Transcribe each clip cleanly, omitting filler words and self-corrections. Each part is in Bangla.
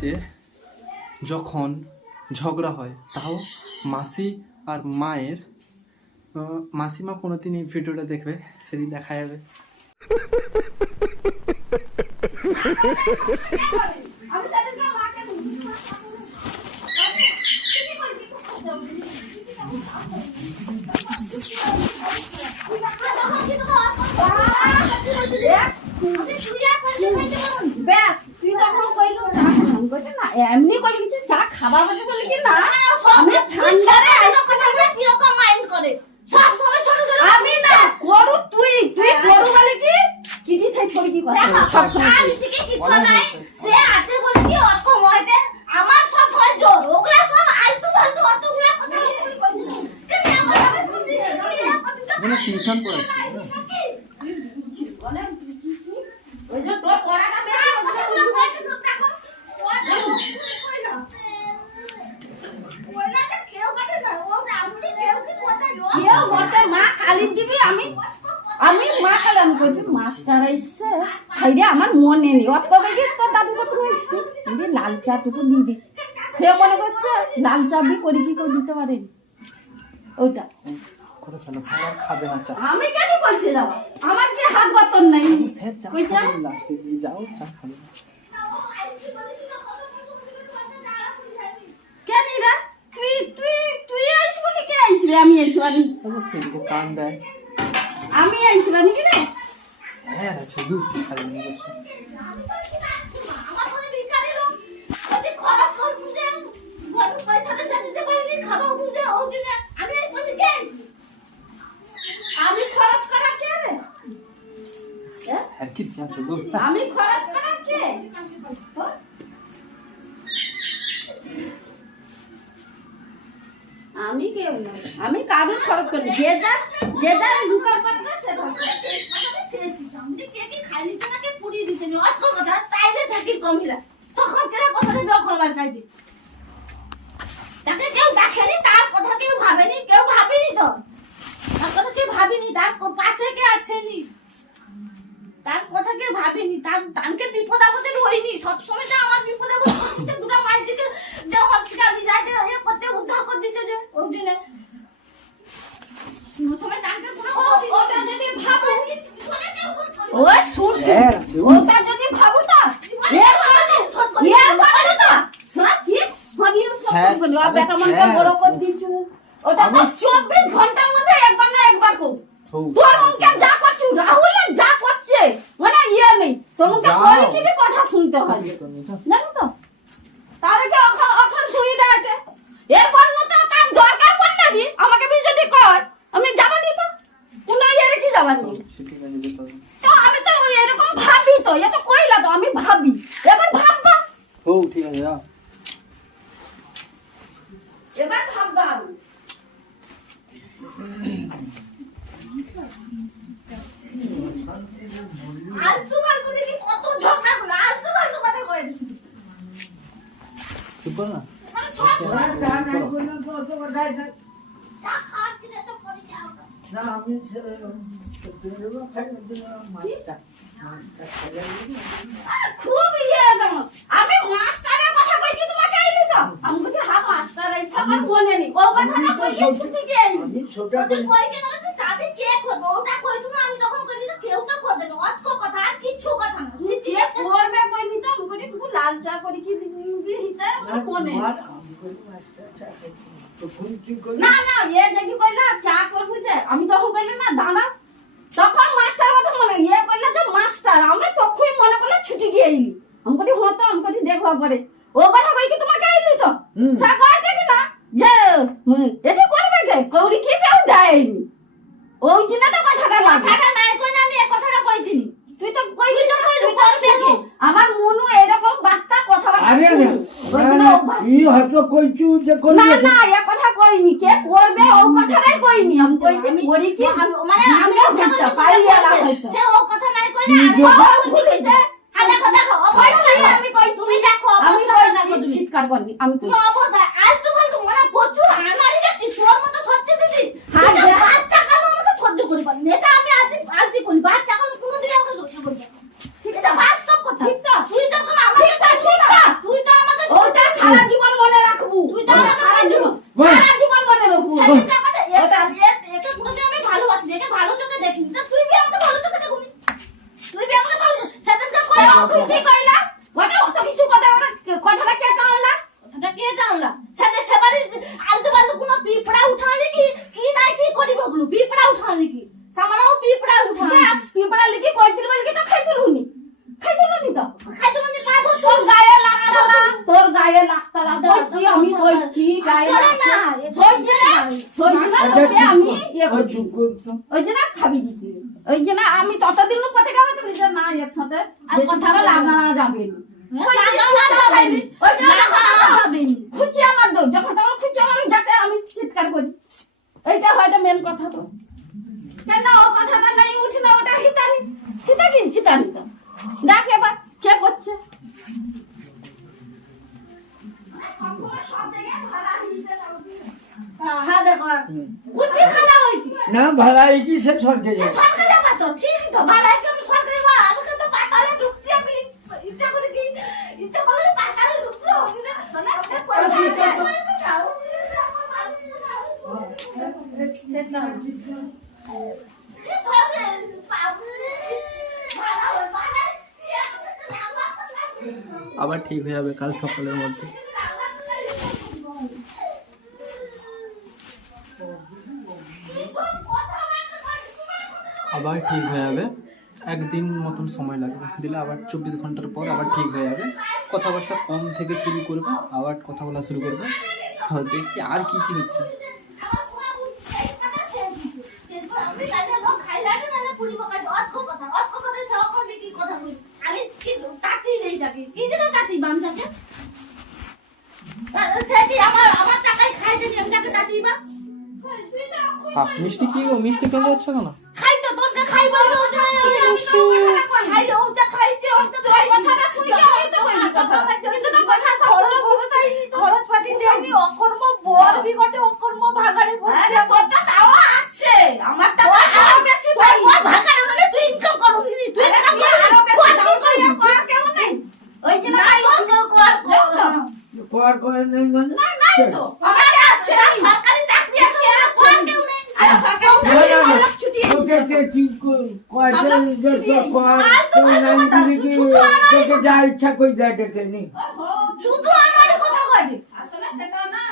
বাড়িতে যখন ঝগড়া হয় তাও মাসি আর মায়ের মাসিমা কোনোদিন এই ভিডিওটা দেখবে, সেদিন দেখা যাবে। এমনি করে কিছু চা খাবার বলে বলি কি না আমি ঠান্ডারে আইসক্রিমে কি রকম মাইন্ড করে সব সময় ছোট ছোট আমি না গরু তুই গরু বলে কি ক্রিটিসাইড করে কি কথা সব সময় আর থেকে কিছু নাই সে আছে বলে কি অত ময়তে আমার সব হয় জোর ওগুলা সব আলতু ফালতু অতগুলা কথা বলি কই দিল কেন আমার আমি শুনছি মানে টিউশন পড়াচ্ছি ওই যে তোর পড়াটা বেশি ওগুলা বেশি তো দেখো আমার মনে নেই অত কবে তোর দাদু কত এসছে লাল চা টুকু দিয়ে দি সে মনে করছে লাল চা বি করে কি কেউ দিতে পারে ওইটা করে ফেলো, স্যার খাবে না চা। আমি কেন কইতে যাব আমার কি হাত গতন নাই স্যার চা কইতে লাস্টে দিয়ে যাও, চা খাবে না। কেন রে তুই তুই তুই আইছিস বলি কে আইছিস আমি আইছিবানি তবে সেদিকে কান দেয় আমি আইছিবানি কি রে হ্যাঁ আচ্ছা দুধ খালি নিয়ে বসে আমার ঘরে ভিখারি লোক যদি খরচ করে বুঝে ঘর পয়সাটা সে দিতে পারিনি খাবার বুঝে ও দিনে আমি আইছিবানি কে আমি খরচ করা কে রে আর কি আছে দুধ আমি খরচ করা কে আমি কেউ না আমি কারোর খরচ করি যে যার লুকা করতে সেটা শেষ আমি কে কি খাই নিতে নাকি পুড়িয়ে দিতে নি অত কথা তাইলে সাকির কমিলা তখন কেন কথাটা দখল বার কাটি তাকে কেউ দেখেনি তার কথা কেউ ভাবেনি কেউ ভাবেনি তো তার কথা কেউ ভাবেনি তার পাশে কে আছেনি তার কথা কেউ ভাবেনি তার তানকে বিপদ আপদে হয়নি সব সময় তো আমার বিপদ আপদ হচ্ছে দুটো মাইজিকে যে হসপিটাল নিয়ে যায় এ করতে উদ্ধার করে দিচ্ছে যে ওই দিনে কোনো সময় তানকে কোনো ওটা যদি ভাবো ও সুর ওটা যদি ভাবো তো এর মানে তো শোনা কি হগিল সব করে ও বেটা মনকে বড় করে দিছু ওটা 24 ঘন্টার মধ্যে একবার না একবার কো তোর মনকে যা করছু রাহুল যা করছে মানে ইয়ে নেই তোমাকে বলি কি কথা শুনতে হয় জানো তো তাহলে কি এখন সুবিধা আছে এরপর মতো তার দরকার পড়লে না আমাকে বি যদি কর আমি যাবানি তো কোন ইয়ারে কি যাবানি তো আমি তো এরকম ভাবি তো এ তো কইলা তো আমি ভাবি এবার ভাববা ও ঠিক আছে যাও এবার ভাববা আলতু ফালতু দেখি কত ঝগড়া করে আলতু ফালতু কথা কয় চুপ কর না মানে সব খুব ইয়ে দাম আমি মাস্টারের কথা কই কি তোমাকে আইলি তো আমি কই হ্যাঁ মাস্টার আইছে আমার মনে নেই ও কথাটা কই কি ছুটি কে আইলি ছোটা কই কে গেল তো চাবি কে খোদ ওটা কই তুমি আমি তখন কইলি না কেউ তো খোদে না অত কথা আর কিছু কথা না সে কে করবে কই নি তো আমি কই তুমি লাল চা করি কি দিবি হিতে আমার মনে না না এ দেখি কইলা চা করবো যে আমি তখন কইলে না দাঁড়া তখন মাস্টার কথা মনে ইয়ে কইলা যে মাস্টার আমি তখনই মনে করলে ছুটি গিয়ে আইলি আমি কই হতো আমি কই দেখবা পরে ও কথা কই কি তোমাকে আইলি তো চা কই দেখি না যে এটা করবে কে কৌরি কি কেউ দেয়নি ওই দিন তো কথাটা নাই কই না আমি এই কথাটা কইছিনি তুই তো কইলি তো কই করবে কে আমার মনু এরকম বার্তা কথাবার্তা আরে ই হয়তো কইছু যে কই না না এ কথা কইনি কে করবে ও কথাটাই কইনি আমি কইছি করি কি মানে আমি বুঝতে পারি না সে ও কথা নাই কইলে আমি বুঝতে হ্যাঁ দেখো দেখো অবশ্যই আমি কই তুমি দেখো অবস্থা দেখো তুমি চিৎকার করনি আমি কই অবস্থা আর তোমার মানে প্রচুর আনাড়ি যাচ্ছি তোর মতো সত্যি দিদি হ্যাঁ বাচ্চা কালো মতো সহ্য করি পারি এটা আমি আজ করি বাচ্চা কালো কোনোদিন আমাকে সহ্য করি ঠিক আছে বাস্তব কথা ঠিক তো তুই তো আমার তুই তো তুই কি কইলা ওটা অত কিছু কথা কথাটা কে টানলা কথাটা কে টানলা সাথে সেবারে আলতু ফালতু কোন পিপড়া উঠালি কি কি নাই কি করিব গুলো পিপড়া উঠালি কি সামানাও পিপড়া উঠালি পিপড়া লিখি কই দিল বলি তো খাইতিলুনি তো খাইতিলুনি পাগল তোর গায়ে লাগতালা কইছি আমি কইছি গায়ে না সইছে আমি ওই যে না খাবি দিছি ওই যে না আমি ততদিন পথে গাওয়া তুমি যে না একসাথে আর কথা লাগা যাবে খুঁজছি আমার দো যখন তখন খুঁজছি আমি যাতে আমি চিৎকার করি এইটা হয়তো মেন কথা তো কেন ও কথাটা নাই উঠে না ওটা হিতানি তো দেখ এবার কে করছে হ্যাঁ দেখো কুটি খালা হইছি না ভাড়াই কি সে সরকে যায় সরকার যাবা তো ঠিক তো ভাড়াই কি আমি সরকারি বা আমাকে তো পাতালে ঢুকছি আমি ইচ্ছা করে পাতালে ঢুকতে হবে না আবার ঠিক হয়ে যাবে কাল সকালের মধ্যে। আবার ঠিক হয়ে যাবে, একদিন মতন সময় লাগবে, দিলে আবার 24 ঘন্টার পর আবার ঠিক হয়ে যাবে। কথাবার্তা কম থেকে শুরু করবে, আবার কথা বলা শুরু করবে। তাহলে দেখি আর কি কি হচ্ছে। মিষ্টি কি গো, মিষ্টি কেন যাচ্ছ কেন? খাই তো তোরটা খাই বলে ওটা খাই ওটা খাইছে ওটা তো কথাটা শুনি কি আমি তো কইবি কথা কিন্তু তো কথা সরল কথাই খরচ পাতি দেনি অকর্ম বর বিগটে অকর্ম ভাগাড়ে বলছে তোর তো তাও আছে আমার টাকা আরো বেশি ভাই ভাগাড়ে মানে তুই ইনকাম করবি তুই টাকা আরো বেশি দাম করি কর কেউ নাই ওই যে না কর নেই মানে না নাই তো আমার আছে সরকারি চাকরি আছে কর কেউ নাই আর সরকারি ছুটি ওকে কি কয় যে তোকে যা ইচ্ছা কই যায় দেখে নি শুধু আমার কথা কয় আসলে সেটা না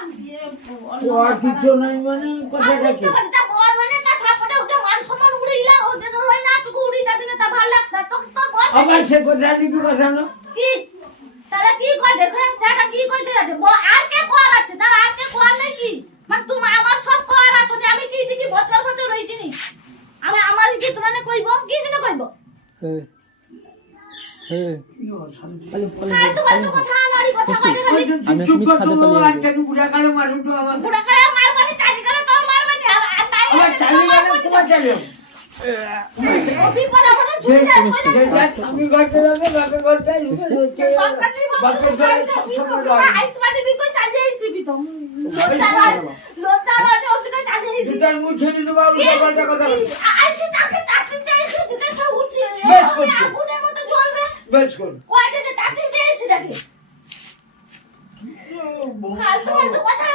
আর কিছু নাই মানে কথাটা কি তা বর মানে তা সাপটা উঠে মান সম্মান উড়িলা ওটা হয় না টুকু উড়িটা দিলে তা ভালো লাগতা তো তোর বর আবার সে কথা লিখি কথা না কি তারা কি কয় দেছে সেটা কি কইতে যাবে আর কে কর আছে তার আর কে কর নাই কি মানে তুমি আমার সব কর আছে আমি কি কি বছর বছর রইছি নি আমি আমার কি তোমানে কইব কি দিন কইব আর তোমার তো কথা নাড়ি কথা কাটে খালি আমি তুমি ছাদে পালিয়ে আর কেন বুড়া কালে মারু তো আমার বুড়া করে মারবানি চালি করে তো মারবানি আর নাই আমার চালি গেলে তোমার চালি বিপদ আপদ ছুটি যায় আমি ঘরতে যাবে বাপে ঘরতে বাপে ঘরে সব সময় আইস পাটি বিকো চালি আইছিবি তো লোটারাটে ওখানে চালি আইছি তার মুখ ছেড়ে দেবো বাবাটা কথা আইছি তাকে তাতে এসে দিকে সব উঠে বেশ করছো। আগুনের মতো জ্বলবে বেশ কর কয়টা যে তাতে এসে দেখে ফালতু ফালতু কথা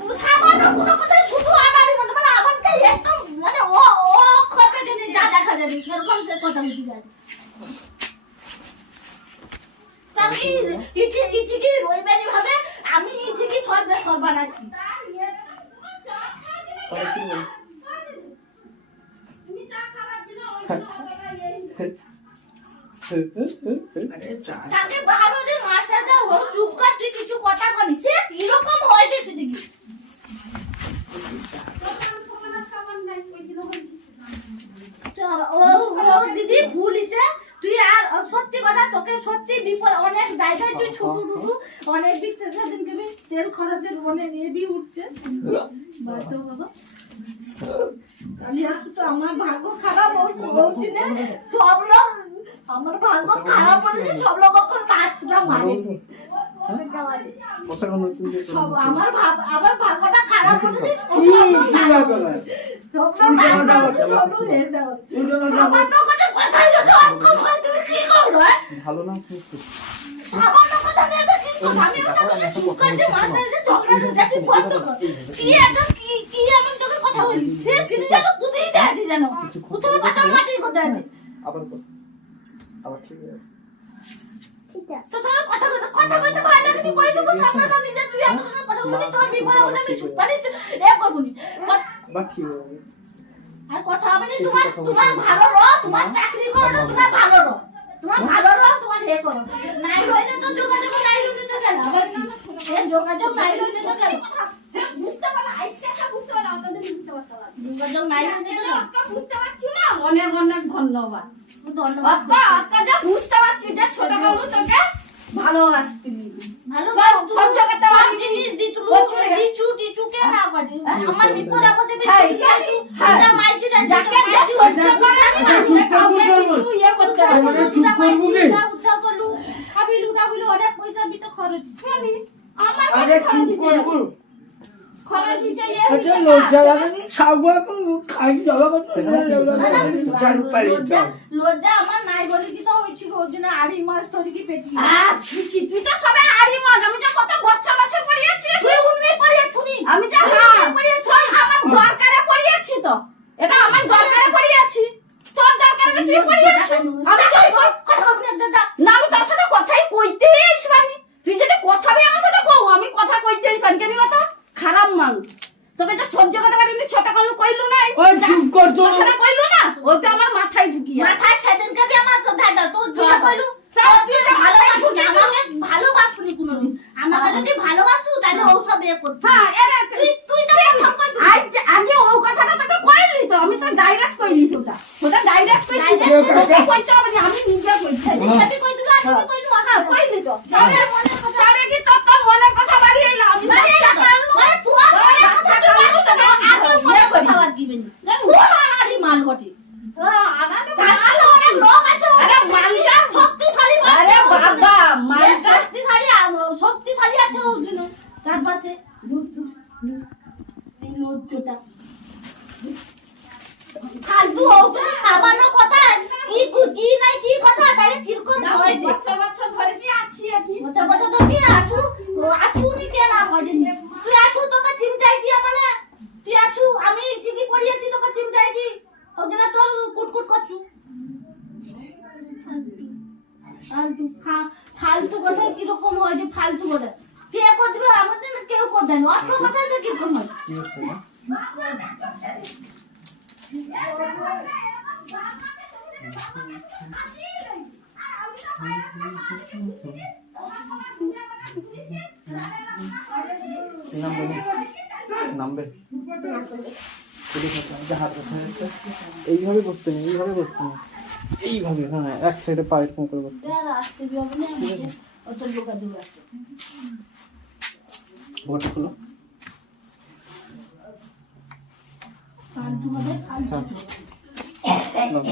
বুঝাবো না কোনো কথা শুধু আমারই মতো মানে আমাকে একদম মানে ও খরকাটে নিয়ে যা দেখা যাবে সেরকম সে কথা উঠে যায় তাহলে ইটি কি রইবানি ভাবে আমি ইটি কি সর্বে সর্বানাকি তুমি চা খাবার দিলে ওই তাকে বারো দিন মাস্টার যা ও চুপ কর তুই কিছু কথা কনি সে এরকম হয় যে সেদিকে ও দিদি ভুলিছে তুই আর সত্যি কথা তোকে সত্যি বিপদ অনেক জায়গায় তুই ছোট টুটু অনেক দিক থেকে সেদিনকে আমি তেল খরচের অনেক এবি উঠছে বাতো বাবা আলিয়া তো আমার ভাগ্য খারাপ হচ্ছে না সব লোক আমার ভাগ্য খারাপ হচ্ছে সব লোক এখন মাত্রা মারে সব আমার ভাগ্যটা খারাপ হচ্ছে ভালো না আবার ঠিক আছে। তোর সঙ্গে কথা বলতে ভালো লাগে, তুই কই দেবো সামনাসামনি যে তুই আমার সঙ্গে কথা বলবি, তোর বিপদ আপদে আমি চুপ পারি এ করবো নি। বাট কি হবে? আর কথা হবে না, তোমার ভালো রো, তোমার চাকরি করো না, তোমার ভালো রো, তোমার ভালো রো, তোমার এ করো। নাই রইলে তো যোগাযোগ নাই রইলে তো কেন আবার এ যোগাযোগ নাই রইলে তো কেন সে বুঝতে পারে, আইছে একটা বুঝতে পারে, আপনাদের বুঝতে পারতে পারে যোগাযোগ নাই রইলে তো আজকে বুঝতে পারছি না। অনেক অনেক ধন্যবাদ। ধন্যবাদ আজকে যা বুঝতে পারছি যে ছোট কালু তোকে ভালোবাসতিলি, ভালো সব জগতে আমার জিনিস দিতুলু দিচু টিচুকে না করে আমার বিপদ আপদে বেশি দিচু না মাইছিটা যাকে যা সহ্য করে না সে কাউকে কিছু ইয়ে করতে পারে না। চুপ করবো কি উদ্ধার করলু, খাবিলু ডাবিলু, অনেক পয়সা বিত খরচ জানি আমার আরে খরচ চুপ করবো। খরচ হিচে ইয়ে আচ্ছা লজ্জা লাগে না? সাগুয়া কো খাই যাওয়া কত চালু পারি তো। লজ্জা আমার নাই বলে কি তো হইছিল ওর জন্য আড়ি মাস ধরে কি পেটি আচ্ছা তুই তো সবে আড়ি মাস, আমি যে কত বছর বছর পড়িয়েছি, তুই উনি পড়িয়েছ নি, আমি যে হ্যাঁ পড়িয়েছ, আমার দরকারে পড়িয়েছি তো, এটা আমার দরকারে পড়িয়েছি, তোর দরকারে তুই পড়িয়েছ। আমি তো কথা বলি দাদা না, আমি তোর সাথে কথাই কইতেই আইছবানি, তুই যদি কথা বি আমার সাথে কও আমি কথা কইতেই আইছবানি, কেন কথা খারাপ মানুষ তোকে তো সহ্য করতে পারিনি, ছোট কালু কইলু না, ওই চুপ কর তো। কথাটা কইলু না, ওটা আমার মাথায় ঢুকিয়ে মাথায় ছাইতেন কে আমার তো দাদা তো তুই কইলু তুই ভালোবাসুনি, আমাকে ভালোবাসুনি কোনদিন, আমাকে যদি ভালোবাসু তাহলে ও সব এ করত। হ্যাঁ এরা তুই তো প্রথম কই আজ ও কথাটা তোকে কইলি তো, আমি তো ডাইরেক্ট কইলিস, ওটা ডাইরেক্ট কইছি, তোকে কইতে হবে না, আমি নিজে কইছি, আমি কই দিলা আমি কইলু হ্যাঁ কইলি তো আমার মনের কথা, আরে কি তোর মনের কথা বাড়িয়ে এলাম আমি মানে তুই কথা বলবি তো আগে মনে কথা বাদ দিবেন জানো আরে মাল বটে চালালো অনেক লোক আছে, আরে মালটা শক্তিশালী, আরে বাবা মালটা শক্তিশালী আছে ওর জন্য তার পাশে এই লজ্জাটা ফালতু ওটা সামান্য কথা কি নাই কি কথা তারে কিরকম হয় বছর বছর ধরে কি আছি বছর বছর ধরে কি আছু নি কে না হয় তুই আছু তোকে চিন্তাই কি মানে তুই আছু আমি ঠিকই পড়িয়েছি তোকে চিন্তাই কি ওদিন তোর কুটকুট করছু ফালতু কথা কিরকম হয় যে ফালতু কথা কে করবে আমাদের না কেউ করবে না অত কথা যে কিরকম হয় কি হচ্ছে না? নামবে হাত বসে যাচ্ছে, এইভাবে বসতে নেই, এইভাবে বসতে নেই, এইভাবে হ্যাঁ এক সাইডে পা এরকম করে বসতে। বটা খুলো,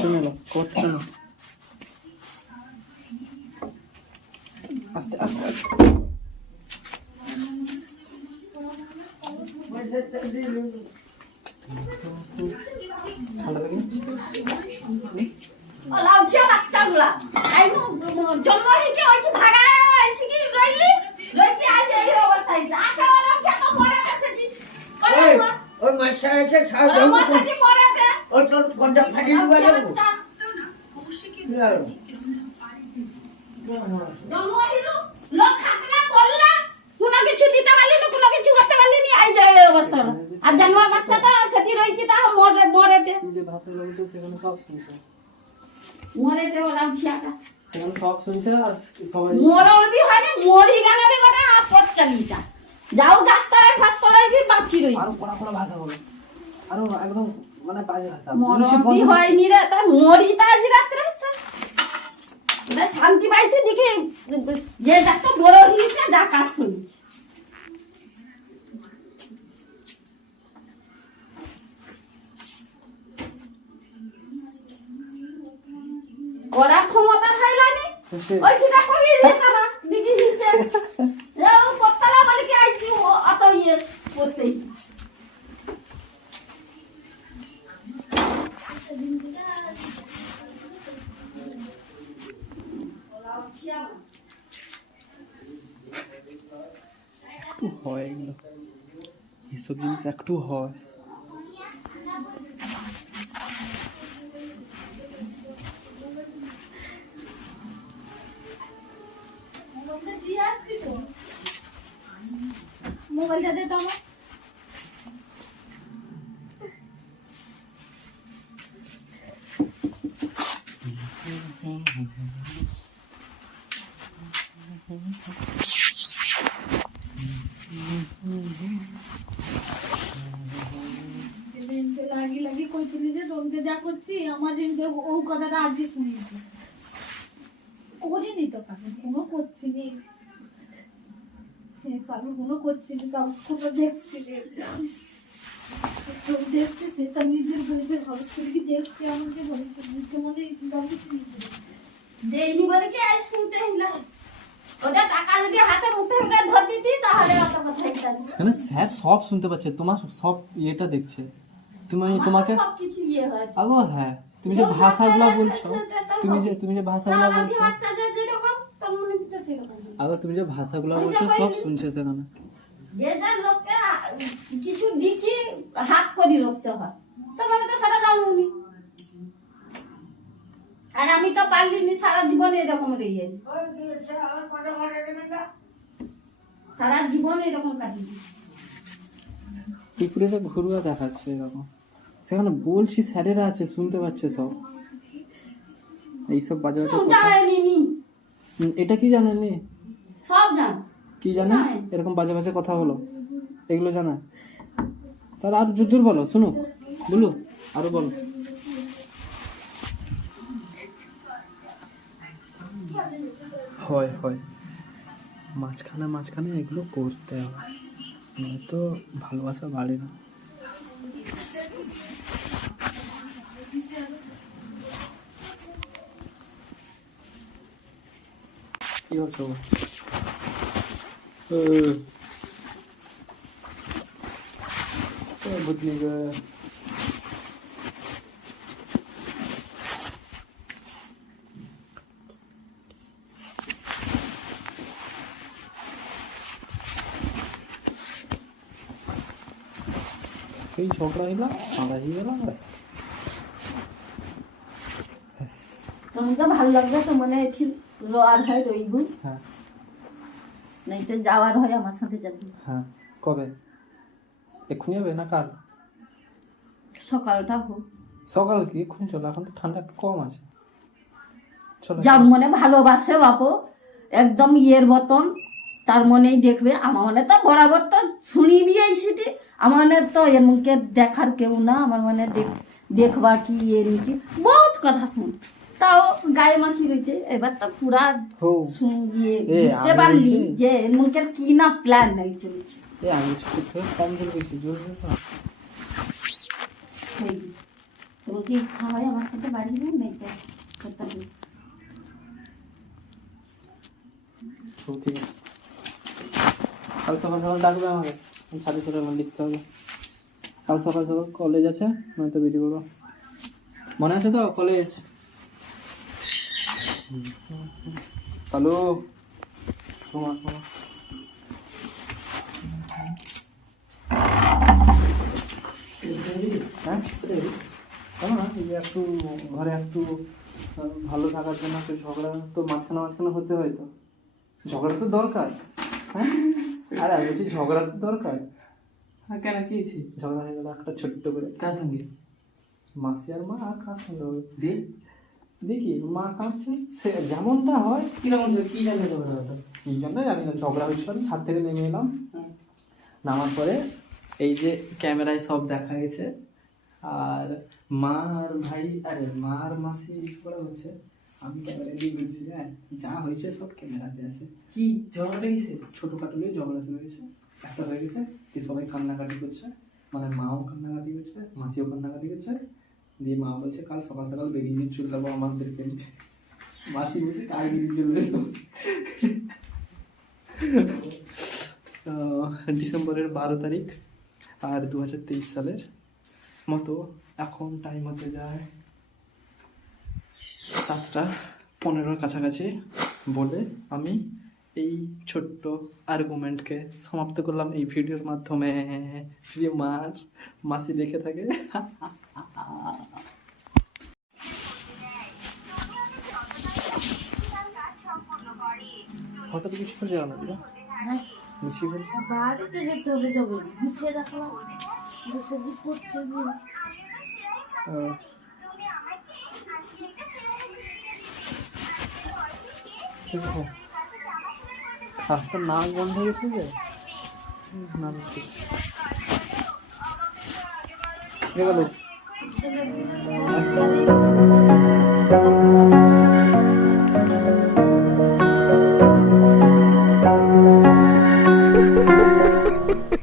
শুনে এলো কথা শুনো, আস্তে আস্তে আস্তে ভালো লাগে লাউছিয়া বাচ্চাগুলা আইনু জন্ম হইকে হইছে ভাগা আইছি কি লইলি লইছি আজ এই অবস্থা হইছে আকা লাউছিয়া তো মরে গেছে জি ওই মাসা এসে ছাড় ওই মাসাটি মরে গেছে ও তোর কোনটা ফাটিয়ে দিবা যাবো জন্ম হইলো লোক খাকলা করলা কোনো কিছু দিতে পারলি তো কোনো কিছু করতে পারলি নি আই যায় এই অবস্থা হলো আর জন্মার বাচ্চাটা সেটি রইছি তা মরেতে তুই যে ভাষা বলছো সেখানে সব শুনছে, মরেতে লাউছিয়াটা সেখানে সব শুনছে আর সবাই মরলবি হয়নি মরি গেলবি করে আপদ চালিটা যাও গাছতলায় ফাঁসতলায় কি বাঁচি রই আরো কোনা কোনা ভাষা বলে, আরো একদম মানে বাজে ভাষা মরলবি হয়নি রে তা মরি তা আজ রাত্রে এটা শান্তি পাইতে দিকে যে যাক বড় হইছে যা কাজ শুনি করার ক্ষমতা থাইলানি ওই যেটা কই দিতা না দিদি দিছে যাও পত্তলা বলে কি আইছি অত ইয়ে করতেই একটু হয় এগুলো, এসব জিনিস একটু হয়। মোবাইলটা দে তো আমার। লাগি লাগি কইছিলি যে রোমকে যা করছি আমার ঋণকে ও কথাটা আজকে শুনিয়েছি করিনি তো কাকে কোনো করছি নি কারণ কোনো করছি নি কাউকে কোনো দেখছি দেখতে সেটা নিজের বলেছে খবর করে কি দেখছি আমাকে বলেছে নিজে মনে দেয়নি বলে কি আজ শুনতে না ওটা টাকা যদি হাতে মুঠে মুঠে ধর দিতি তাহলে অত কথা হইতাম মানে স্যার সব শুনতে পাচ্ছে, তোমার সব ইয়েটা দেখছে। তোমাকে সবকিছু ইয়ে হয় আগো হ্যাঁ, তুমি যে ভাষাগুলো বলছো, তুমি যে ভাষাগুলো বলছো, বাচ্চাদের যেরকম তোর মনে হচ্ছে সেরকম আগো তুমি যে ভাষাগুলো বলছো সব শুনছে সেখানে। যে যার লোককে কিছু দিকি হাত করি রাখতে হয়, তো মানে তো সারা জানুনি। আর আমি তো পারলিনি সারা জীবন এরকম রইয়ে, সারা জীবন এরকম কাটিয়ে ত্রিপুরাতে ঘুরুয়া দেখাচ্ছে এরকম। সেখানে বলছি স্যারেরা আছে, শুনতে পাচ্ছে সব। এইসব বাজে বাজে কথা। জানি এটা কি জানেনি? সব জান কি জানে? এরকম বাজে বাজে কথা বলো, এগুলো জানা? তাহলে আর জোর জোর বলো, শুনুক, বলো আরো বলো। হয় হয়, মাঝখানে মাঝখানে এগুলো করতে হয়, নয়তো ভালোবাসা বাড়ে না। কি হচ্ছে? বুঝলি গে সেই ঝগড়া হইলাম, মারা হয়ে গেলাম, ব্যাস। তোমাকে ভালো লাগবে তো মনে এটি আর হয় রইবু, হ্যাঁ নাই তো যাওয়ার হয় আমার সাথে যাবি। হ্যাঁ, কবে? এক্ষুনি হবে না কাল? সকালটা হোক। সকাল কি এক্ষুনি চলো? এখন তো ঠান্ডা একটু কম আছে, চলো। যার মনে ভালোবাসে বাপু একদম ইয়ের মতন, তার মনেই দেখবে। আমার মনে তো বরাবর তো শুনিবি এই সিটি, আমার মনে তো এর মুখে দেখার কেউ না, আমার মনে দেখবা কি ইয়ে নীতি বহুত কথা শুন, তাও গায়ে মাখি রইতে। এবার তো পুরা ইয়ে বুঝতে পারলি যে এর মুখে কি না প্ল্যান নাই চলছে। আমি কম জল বেশি জল তোমার কি ইচ্ছা হয় আমার সাথে বাড়ি যাও? নাই তো করতে হবে। ঠিক আছে, কাল সকাল সকাল ডাকবে আমাকে, সাড়ে 6টার লিখতে হবে। কাল সকাল সকাল কলেজ আছে, নয়তো বেরিয়ে পড়বো। মনে আছে তো কলেজ? হ্যালো, তোমার হ্যাঁ কেন না, এই যে একটু ঘরে একটু ভালো থাকার জন্য একটু ঝগড়া তো মাঝখানে মাঝখানে হতে হয়, তো ঝগড়া তো দরকার। হ্যাঁ, আরে আমি বলছি ঝগড়া তো দরকার। হ্যাঁ, কেন কি হয়েছে? ঝগড়া হয়ে গেল একটা ছোট্ট করে। কার সঙ্গে? মাসি আর মা। আর কার সঙ্গে হবে? দেখি মা কাঁদছে, সে যেমনটা হয়। কিরকম কি জানে ঝগড়া হতো? কি জন্য জানি না, ঝগড়া হয়েছিল। আমি ছাদ থেকে নেমে এলাম, নামার পরে এই যে ক্যামেরায় সব দেখা গেছে, আর মা আর ভাই, আরে মা আর মাসি করা হচ্ছে, আমি ক্যামেরা দিয়ে বলছি। হ্যাঁ, যা হয়েছে সব ক্যামেরাতে আছে। কি ঝগড়া গেছে? ছোটোখাটো নিয়ে ঝগড়া শুরু হয়েছে, একটা হয়ে গেছে, সবাই কান্নাকাটি করছে, মানে মাও কান্নাকাটি করছে, মাসিও কান্নাকাটি করছে। দিয়ে মা বলছে কাল সকাল সকাল বেরিয়ে দিয়ে চলে যাবো আমাদেরকে। মাসি বলছে কাল বেরিয়ে চলে যাবো। ডিসেম্বরের 12 তারিখ আর 2023 সালের মতো এখন টাইম হতে যায় 7:15 কাছাকাছি। বলে আমি এই ছোট্ট আর্গুমেন্টকে সমাপ্ত করলাম এই ভিডিওর মাধ্যমে। যদি মাসি দেখে থাকে, হঠাৎ কিছু করে যাওয়া না, মিশিয়ে ফেলছে। বাড়িতে যেতে হবে যাবে গুছিয়ে রাখলাম বসে কি করছে হাতটা নাক বন্ধ হয়ে গেছে যে না গেল।